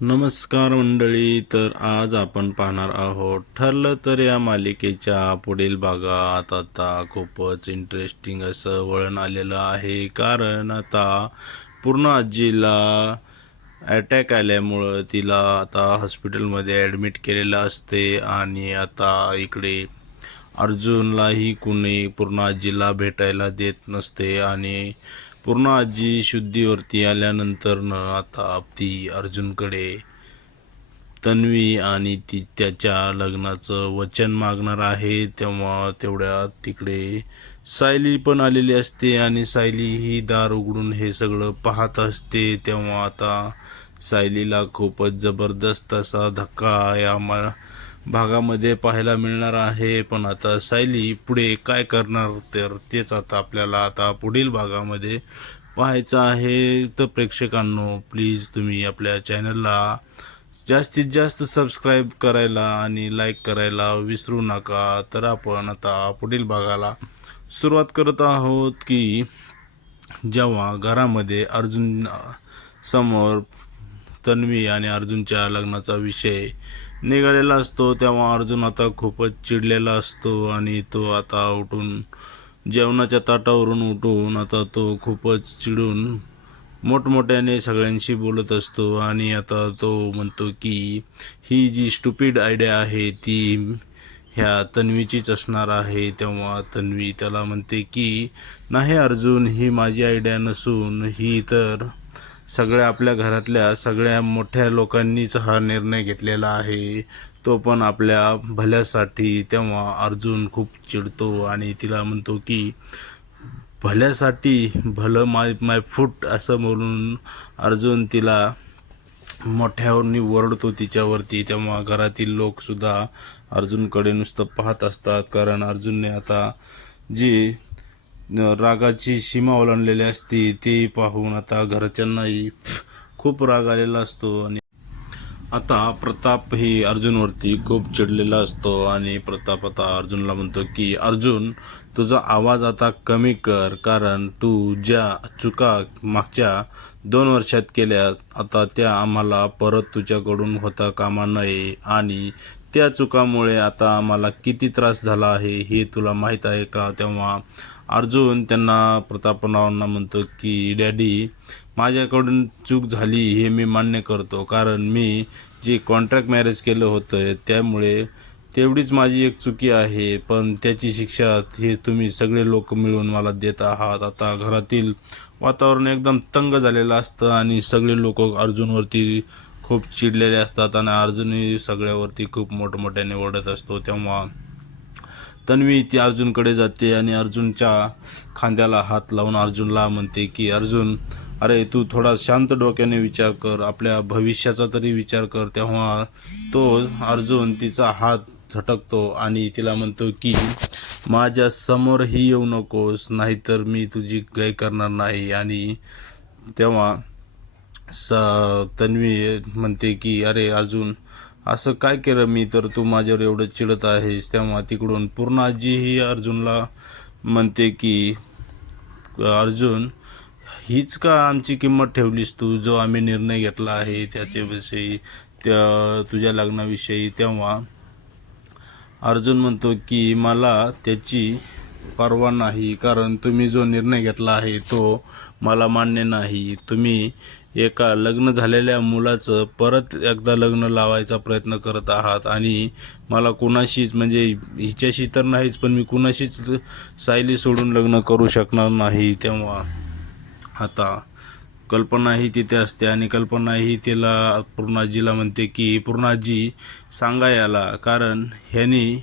नमस्कार मंडळी तर आज आपण पाहणार आहोत ठरलं तर या मालिकेच्या पुढील भागात आता खूपच इंटरेस्टिंग असं वळण आलेलं आहे. कारण आता पूर्ण आजीला अटॅक आल्यामुळं तिला आता हॉस्पिटलमध्ये ॲडमिट केलेलं असते आणि आता इकडे अर्जुनलाही कुणी पूर्ण आजीला भेटायला देत नसते आणि पूर्ण आजी शुद्धीवरती आल्यानंतर आता ती अर्जुनकडे तन्वी आणि ती त्याच्या लग्नाचं वचन मागणार आहे तेव्हा तेवढ्यात तिकडे सायली पण आलेली असते आणि सायली ही दार उघडून हे सगळं पाहत असते. तेव्हा आता सायलीला खूपच जबरदस्त असा धक्का या मा भागामध्ये पाहायला मिळणार आहे. पण आता सायली पुढे काय करणार? तर तेच आता आपल्याला आता पुढील भागामध्ये पाहायचं आहे. तर प्रेक्षकांनो प्लीज तुम्ही आपल्या चॅनलला जास्तीत जास्त सबस्क्राईब करायला आणि लाईक करायला विसरू नका. तर आपण आता पुढील भागाला सुरुवात करत आहोत की जेव्हा घरामध्ये अर्जुन समोर तन्वी आणि अर्जुनच्या लग्नाचा विषय निघालेला असतो तेव्हा अर्जुन आता खूपच चिडलेला असतो आणि तो आता उठून जेवणाच्या ताटावरून उठून आता तो खूपच चिडून मोठमोठ्याने सगळ्यांशी बोलत असतो आणि आता तो म्हणतो की ही जी स्टुपिड आयडिया आहे ती ह्या तन्वीचीच असणार आहे. तेव्हा तन्वी त्याला म्हणते की नाही अर्जुन ही माझी आयडिया नसून ही तर सगळ्या आपल्या घरातल्या सगळ्या मोठ्या लोकांनीच हा निर्णय घेतलेला आहे. तो पण आपल्या भल्यासाठी तेव्हा अर्जुन खूप चिडतो आणि तिला म्हणतो की भल्यासाठी भलं माय माय फूट असं म्हणून अर्जुन तिला मोठ्यावरनी ओरडतो तिच्यावरती. तेव्हा घरातील लोकसुद्धा अर्जुनकडे नुसतं पाहत असतात कारण अर्जुनने आता जी रागाची सीमा ओलांडलेली असते ते पाहून आता घरच्यांनाही खूप राग आलेला असतो आणि आता प्रताप ही अर्जुनवरती खूप चिडलेला असतो आणि प्रताप आता अर्जुनला म्हणतो की अर्जुन तुझा आवाज आता कमी कर कारण तू ज्या चुका मागच्या दोन वर्षात केल्या आता त्या आम्हाला परत तुझ्याकडून होता कामा नये आणि त्या चुकामुळे आता आम्हाला किती त्रास झाला आहे हे तुला माहीत आहे का? तेव्हा अर्जुन त्यांना प्रतापरावांना म्हणतो की डॅडी माझ्याकडून चूक झाली हे मी मान्य करतो. कारण मी जे कॉन्ट्रॅक्ट मॅरेज केलं होतं त्यामुळे तेवढीच माझी एक चुकी आहे. पण त्याची शिक्षा हे तुम्ही सगळे लोक मिळून मला देत आहात. आता घरातील वातावरण एकदम तंग झालेलं असतं आणि सगळे लोक अर्जुनवरती खूप चिडलेले असतात आणि अर्जुनही सगळ्यावरती खूप मोठमोठ्याने ओढत असतो. तेव्हा तन्वी ती अर्जुनकडे जाते आणि अर्जुनच्या खांद्याला हात लावून अर्जुनला म्हणते की अर्जुन अरे तू थोडा शांत डोक्याने विचार कर. आपल्या भविष्याचा तरी विचार कर. तेव्हा तो अर्जुन तिचा हात झटकतो आणि तिला म्हणतो की माझ्या समोरही येऊ नकोस नाहीतर मी तुझी गाय करणार नाही. आणि तेव्हा स तन्वी म्हणते की अरे अर्जुन असं काय केलं मी? तर तू माझ्यावर एवढं चिडत आहेस तेव्हा तिकडून पूर्ण आजीही अर्जुनला म्हणते की अर्जुन हीच का आमची किंमत ठेवलीस तू? जो आम्ही निर्णय घेतला आहे त्याच्याविषयी त्या तुझ्या लग्नाविषयी. तेव्हा अर्जुन म्हणतो की मला त्याची परवा नाही कारण तुम्ही जो निर्णय घेतला आहे तो मला मान्य नाही. तुम्ही एका लग्न झालेल्या मुलाचं परत एकदा लग्न लावायचा प्रयत्न करत आहात आणि मला कुणाशीच म्हणजे हिच्याशी तर नाहीच पण मी कुणाशीच सायली सोडून लग्न करू शकणार नाही तेव्हा. आता कल्पनाही तिथे असते आणि कल्पनाही तिला पूर्णाजीला म्हणते की पूर्णाजी सांगा याला कारण ह्यानी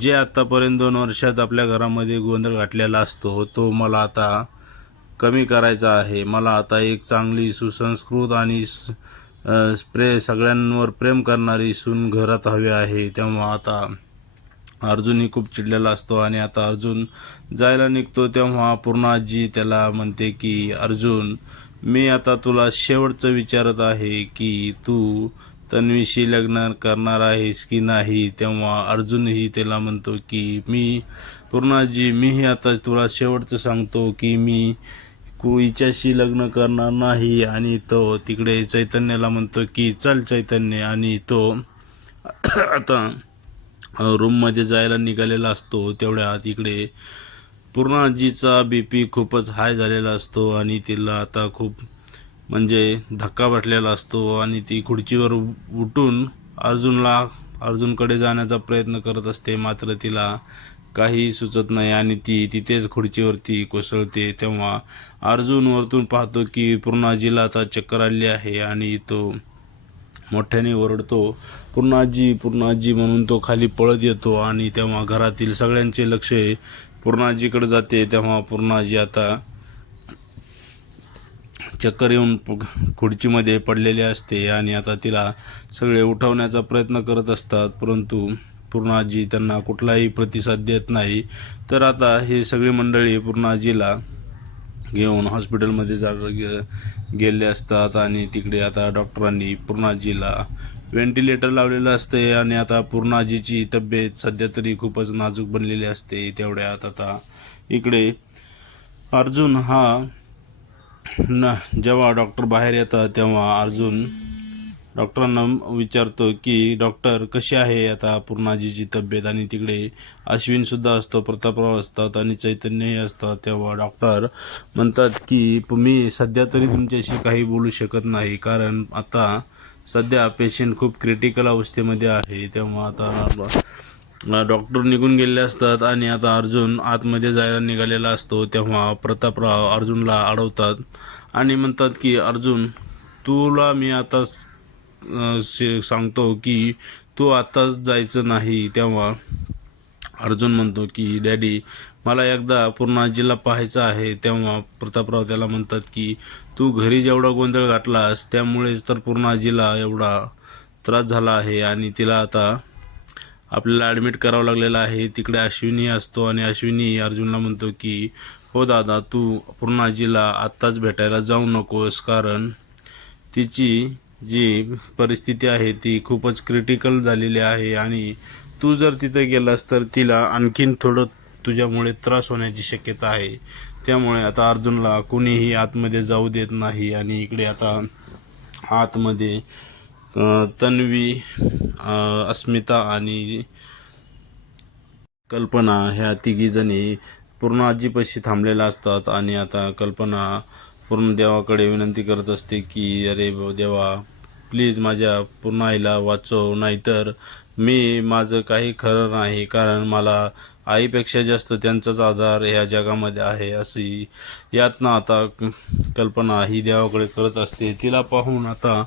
जे आत्तापर्यंत दोन वर्षात आपल्या घरामध्ये गोंधळ घातलेला असतो तो मला आता कमी करायचा आहे. मला आता एक चांगली सुसंस्कृत आणि स- प्रे सगळ्यांवर प्रेम करणारी सून घरात हवी आहे. तेव्हा आता अर्जुनही खूप चिडलेला असतो आणि आता अर्जुन जायला निघतो. तेव्हा पूर्ण आजी त्याला म्हणते की अर्जुन मी आता तुला शेवटचं विचारत आहे की तू तन्वीशी लग्न करणार आहेस की नाही? तेव्हा अर्जुनही त्याला म्हणतो की मी पूर्णाजी मीही आता तुला शेवटचं सांगतो की मी कुईच्याशी लग्न करणार नाही आणि तो तिकडे चैतन्याला म्हणतो की चल चैतन्य. आणि तो आता रूममध्ये जायला निघालेला असतो. तेवढ्यात इकडे पूर्णाजीचा बी पी खूपच हाय झालेला असतो आणि तिला आता खूप म्हणजे धक्का बसलेला असतो आणि ती खुर्चीवर उठून अर्जुनला अर्जुनकडे जाण्याचा प्रयत्न करत असते. मात्र तिला काही सुचत नाही आणि ती तिथेच खुर्चीवरती कोसळते. तेव्हा अर्जुन वरतून पाहतो की पूर्णाजीला आता चक्कर आली आहे आणि तो मोठ्याने ओरडतो पूर्णाजी पूर्णाजी म्हणून तो खाली पळत येतो आणि तेव्हा घरातील सगळ्यांचे लक्ष पूर्णाजीकडे जाते. तेव्हा पूर्णाजी आता चक्कर येऊन खुर्चीमध्ये पडलेले असते आणि आता तिला सगळे उठवण्याचा प्रयत्न करत असतात परंतु पूर्णाजी त्यांना कुठलाही प्रतिसाद देत नाही. तर आता हे सगळी मंडळी पूर्णाजीला घेऊन हॉस्पिटलमध्ये जा गे- गेले असतात आणि तिकडे आता डॉक्टरांनी पूर्णाजीला व्हेंटिलेटर लावलेलं असते आणि आता पूर्णाजीची तब्येत सध्या तरी खूपच नाजूक बनलेली असते. तेवढ्यात आता इकडे अर्जुन हा न जेव्हा डॉक्टर बाहेर येतात तेव्हा अर्जुन डॉक्टरांना विचारतो की डॉक्टर कशी आहे आता पूर्णाजीची तब्येत? आणि तिकडे अश्विनसुद्धा असतो प्रतापराव असतात आणि चैतन्यही असतात. तेव्हा डॉक्टर म्हणतात की मी सध्या तरी तुमच्याशी काही बोलू शकत नाही कारण आता सध्या पेशंट खूप क्रिटिकल अवस्थेमध्ये आहे. तेव्हा आता डॉक्टर निघून गेले असतात आणि आता अर्जुन आतमध्ये जायला निघालेला असतो. तेव्हा प्रतापराव अर्जुनला अडवतात आणि म्हणतात की अर्जुन तुला मी आता सांगतो की तू आत्ताच जायचं नाही तेव्हा अर्जुन म्हणतो की डॅडी मला एकदा पूर्णाजीला पाहायचं आहे. तेव्हा प्रतापराव त्याला म्हणतात की तू घरी जेवढा गोंधळ घातलास त्यामुळेच तर पूर्णाजीला एवढा त्रास झाला आहे आणि तिला आता आपल्याला ॲडमिट करावं लागलेलं आहे. तिकडे अश्विनी असतो आणि अश्विनी अर्जुनला म्हणतो की हो दादा तू पूर्णाजीला आत्ताच भेटायला जाऊ नकोस कारण तिची जी परिस्थिती आहे ती खूपच क्रिटिकल झालेली आहे आणि तू जर तिथे गेलास तर तिला आणखीन थोडं तुझ्यामुळे त्रास होण्याची शक्यता आहे. त्यामुळे आता अर्जुनला कोणीही आतमध्ये जाऊ देत नाही आणि इकडे आता आतमध्ये तन्वी अस्मिता आणि कल्पना ह्या तिघीजणी पूर्ण आजीपाशी थांबलेल्या असतात आणि आता कल्पना पूर्ण देवाकडे विनंती करत असते की अरे देवा प्लीज माझ्या पूर्ण आईला वाचव नाहीतर मी माझं काही खरं नाही कारण मला आईपेक्षा जास्त त्यांचाच आधार ह्या जगामध्ये आहे अशी यातना आता कल्पना ही देवाकडे करत असते. तिला पाहून आता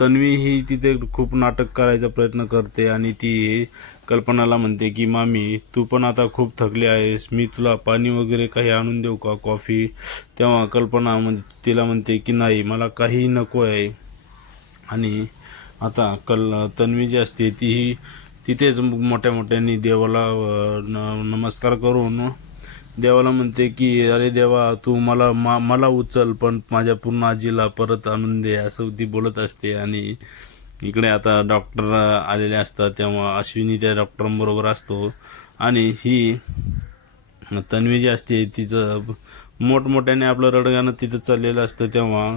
तन्वी ही तिथे खूप नाटक करायचा प्रयत्न करते आणि ती कल्पनाला म्हणते की मामी तू पण आता खूप थकली आहेस. मी तुला पाणी वगैरे काही आणून देऊ का? कॉफी? तेव्हा कल्पना म्हण तिला म्हणते की नाही मला काही नको आहे. आणि आता कल तन्वी जी असते तीही तिथेच मोठ्या मोठ्यांनी देवाला न- नमस्कार करून देवाला म्हणते की अरे देवा तू मला मा मला उचल पण माझ्या पूर्ण आजीला परत आणून दे असं ती बोलत असते. आणि इकडे आता डॉक्टर आलेले असतात तेव्हा अश्विनी त्या डॉक्टरांबरोबर असतो. आणि ही तन्वी जी असते तिचं मोठमोठ्याने आपलं रडगाणं तिथं चाललेलं असतं तेव्हा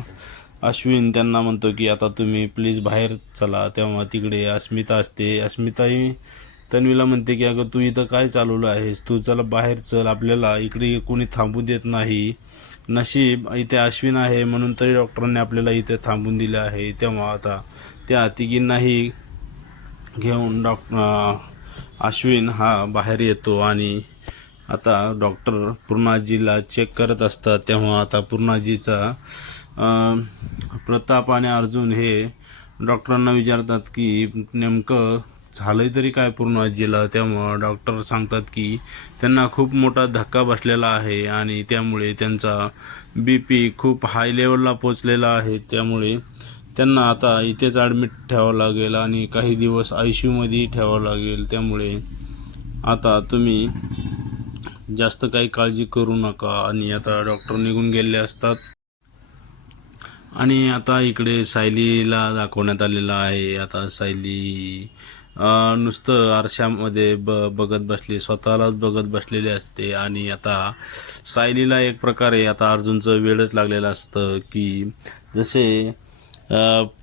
अश्विन त्यांना म्हणतो की आता तुम्ही प्लीज बाहेर चला तेव्हा तिकडे अस्मिता असते. अस्मिताही तन्वीला म्हणते की अगं तू इथं काय चालवलं आहेस? तू चला बाहेर चल आपल्याला इकडे कोणी थांबू देत नाही. नशीब इथे अश्विन आहे म्हणून तरी डॉक्टरांनी आपल्याला इथे थांबून दिलं आहे. तेव्हा आता त्या तिघींनाही घेऊन डॉक्टर अश्विन हा बाहेर येतो आणि आता डॉक्टर पूर्णाजीला चेक करत असतात. तेव्हा आता पूर्णाजीचा प्रताप आणि अर्जुन हे डॉक्टरांना विचारतात की नेमकं झालंय तरी काय पूर्ण आजीला त्यामुळं डॉक्टर सांगतात की त्यांना खूप मोठा धक्का बसलेला आहे आणि त्यामुळे त्यांचा बी पी खूप हाय लेवलला पोचलेला आहे. त्यामुळे त्यांना आता इथेच ॲडमिट ठेवावं लागेल आणि काही दिवस आय सी यूमध्येही ठेवावं लागेल. त्यामुळे आता तुम्ही जास्त काही काळजी करू नका. आणि आता डॉक्टर निघून गेले असतात. आणि आता इकडे सायलीला दाखवण्यात आलेलं आहे. आता सायली नुसतं आरशामध्ये ब बघत बसली स्वतःलाच बघत बसलेली असते. आणि आता सायलीला एक प्रकारे आता अर्जुनचं वेळच लागलेलं असतं की जसे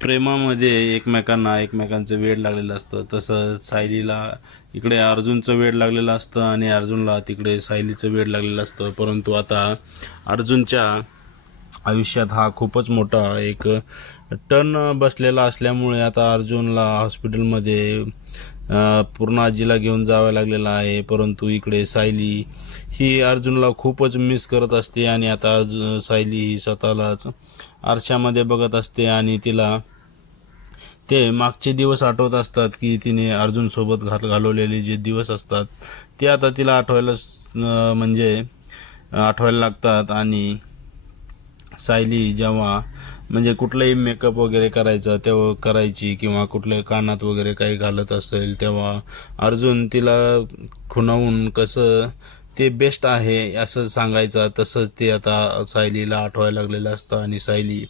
प्रेमामध्ये एकमेकांना एकमेकांचं वेळ लागलेलं असतं तसं सायलीला इकडे अर्जुनचं वेळ लागलेलं असतं आणि अर्जुनला तिकडे सायलीचं वेळ लागलेलं असतं. परंतु आता अर्जुनच्या आयुष्यात हा खूपच मोठा एक टन बसलेला असल्यामुळे आता अर्जुनला हॉस्पिटलमध्ये पूर्ण आजीला घेऊन जावं लागलेलं आहे. परंतु इकडे सायली ही अर्जुनला खूपच मिस करत असते आणि आता अर्जु- सायली ही स्वतःलाच आरशामध्ये बघत असते आणि तिला ते मागचे दिवस आठवत असतात की तिने अर्जुनसोबत घाल घालवलेले जे दिवस असतात ते आता तिला आठवायला म्हणजे आठवायला लागतात आणि सायली जेव्हा म्हणजे कुठलाही मेकअप वगैरे करायचा तेव्हा करायची किंवा कुठल्या कानात वगैरे काही घालत असेल तेव्हा अर्जुन तिला खुणावून कसं ते बेस्ट आहे असं सांगायचं तसंच ते आता सायलीला आठवायला लागलेलं असतं आणि सायली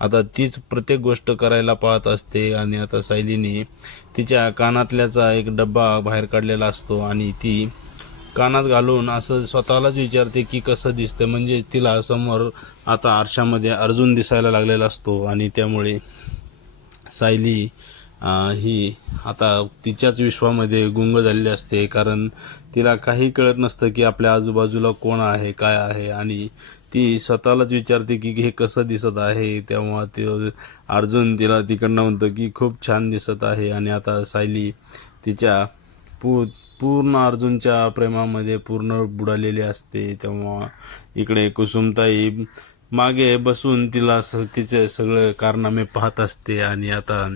आता तीच प्रत्येक गोष्ट करायला पाहत असते आणि आता सायलीने तिच्या कानातल्याचा एक डब्बा बाहेर काढलेला असतो आणि ती कानात घालून असं स्वतःलाच विचारते की कसं दिसतं म्हणजे तिला समोर आता आरशामध्ये अर्जुन दिसायला लागलेला असतो आणि त्यामुळे सायली ही आता तिच्याच विश्वामध्ये गुंग झालेली असते. कारण तिला काही कळत नसतं की आपल्या आजूबाजूला कोण आहे काय आहे. आणि ती स्वतःलाच विचारते की हे कसं दिसत आहे. तेव्हा ते अर्जुन तिला तिकडनं म्हणतं की खूप छान दिसत आहे. आणि आता सायली तिच्या पू पूर्ण अर्जुनच्या प्रेमामध्ये पूर्ण बुडालेली असते तेव्हा इकडे कुसुमताई मागे बसून तिला स तिचे सगळे कारनामे पाहत असते आणि आता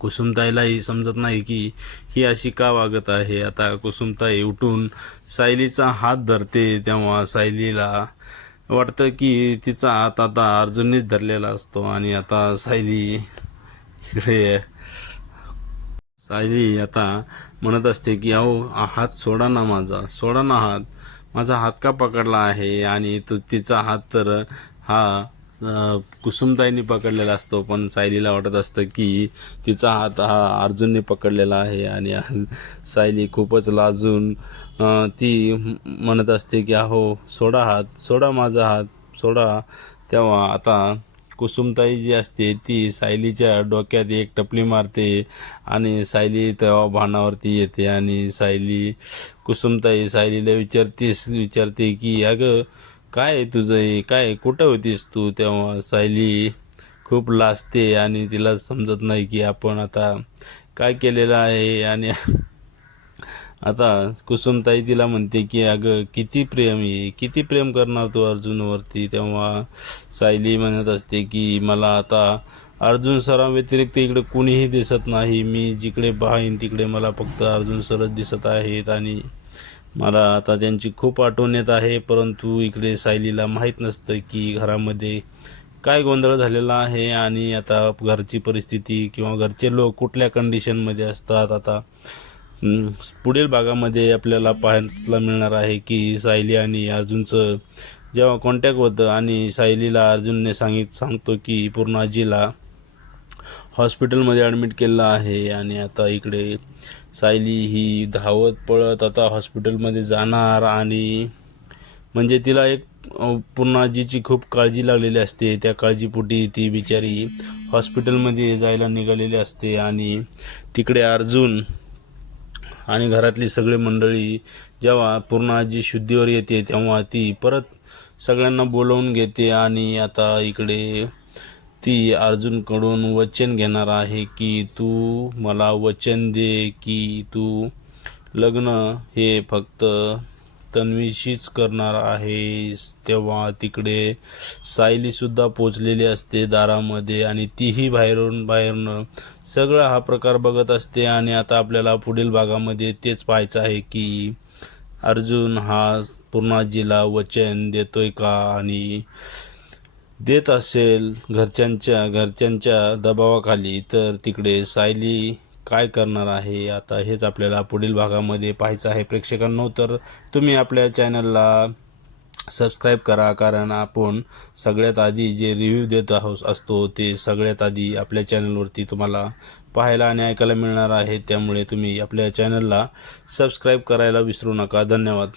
कुसुमताईलाही समजत नाही की ही अशी का वागत आहे. आता कुसुमताई उठून सायलीचा हात धरते तेव्हा सायलीला वाटतं की तिचा हात आता अर्जुननेच धरलेला असतो आणि आता सायली इकडे सायली आता म्हणत असते की अहो हात सोडा ना माझा सोडा ना हात. माझा हात का पकडला आहे? आणि तो तिचा हात तर हा कुसुमताईने पकडलेला असतो. पण सायलीला वाटत असतं की तिचा हात हा अर्जुनने पकडलेला आहे. आणि सायली खूपच लाजून ती म्हणत असते की अहो सोडा हात सोडा माझा हात सोडा. तेव्हा आता कुसुमताई जी असते ती सायलीच्या डोक्यात एक टपली मारते आणि सायली तेव्हा भानावरती येते आणि सायली कुसुमताई सायलीला विचारतीस विचारते की अगं काय आहे तुझं हे? काय कुठं होतीस तू? तेव्हा सायली खूप लाजते आणि तिला समजत नाही की आपण आता काय केलेलं आहे आणि आता कुसुमताई तिला म्हणते की अगं किती प्रेम आहे. किती प्रेम करणार तू अर्जुनवरती? तेव्हा सायली म्हणत असते की मला आता अर्जुन सरांव्यतिरिक्त इकडे कुणीही दिसत नाही. मी जिकडे पाहीन तिकडे मला फक्त अर्जुन सरच दिसत आहेत आणि मला आता त्यांची खूप आठवण येत आहे. परंतु इकडे सायलीला माहीत नसतं की घरामध्ये काय गोंधळ झालेला आहे आणि आता घरची परिस्थिती किंवा घरचे लोक कुठल्या कंडिशनमध्ये असतात? आता पुढील भागामध्ये आपल्याला पाहायला मिळणार आहे की सायली आणि अर्जुनचं जेव्हा कॉन्टॅक्ट होतं आणि सायलीला अर्जुनने सांगित सांगतो की पूर्णाजीला हॉस्पिटलमध्ये ॲडमिट केलं आहे आणि आता इकडे सायली ही धावत पळत आता हॉस्पिटलमध्ये जाणार आणि म्हणजे तिला एक पूर्णाजीची खूप काळजी लागलेली असते. त्या काळजीपोटी ती बिचारी हॉस्पिटलमध्ये जायला निघालेली असते आणि तिकडे अर्जुन आणि घरातली सगळी मंडळी जेव्हा पूर्ण आजी शुद्धीवर येते तेव्हा ती परत सगळ्यांना बोलवून घेते. आणि आता इकडे ती अर्जुनकडून वचन घेणार आहे की तू मला वचन दे की तू लग्न हे फक्त तन्वीशीच करणार आहेस. तेव्हा तिकडे सायलीसुद्धा पोचलेली असते दारामध्ये आणि तीही बाहेरून बाहेरनं. सगळा हा प्रकार बघत असते आणि आता आपल्याला पुढील भागामध्ये तेच पाहायचं आहे की अर्जुन हा पूर्णाजीला वचन देतोय का आणि देत असेल घरच्यांच्या घरच्यांच्या दबावाखाली तर तिकडे सायली काय करणार आहे? आता हेच आपल्याला पुढील भागामध्ये पाहायचं आहे. प्रेक्षकांनो तर तुम्ही आपल्या चॅनलला सबस्क्राईब करा कारण आपण सगळ्यात आधी जे रिव्ह्यू देत आहोत असतो ते सगळ्यात आधी आपल्या चॅनलवरती तुम्हाला पाहायला आणि ऐकायला मिळणार आहे. त्यामुळे तुम्ही आपल्या चॅनलला सबस्क्राईब करायला विसरू नका. धन्यवाद.